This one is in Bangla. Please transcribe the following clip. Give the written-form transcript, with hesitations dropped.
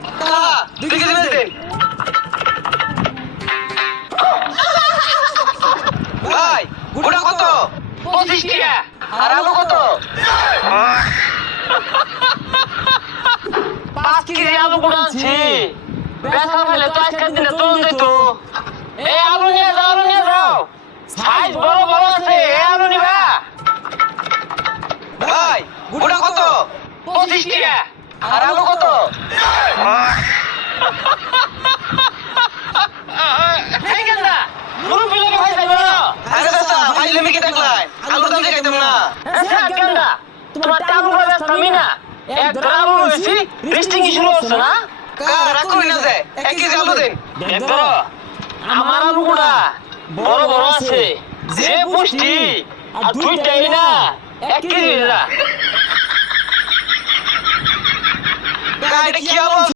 2 কেজি মাছ দিন ভাই গুড়া কত 25 টাকা আর আলু কত 5 কেজি আলু গুড়া আনছি বেচা হলে তো আজকের দিনে চলে যেত এই আলু নিয়ে যাও সাইজ বড় বড় আছে এই আলু নিবা ভাই গুড়া কত 25 টাকা আর আলু কত এই গেন্দা মুরব্বি লাগে ভাই যাইবো না আরে দাদা ভাই লেমি কি দেখলাই আলু দাম দেখাইতাম না আচ্ছা গেন্দা তোমার আলু ব্যবস্থা আমি না এক গ্রাম হইছি রিস্টিং শুরু হচ্ছে না কারা কই না যায় 1 কেজি আলু দেন দেখো আমার আলুগুলা বড় বড় আছে যে পুষ্টি আর দুইটাই না 1 কেজি না এটা কি আলু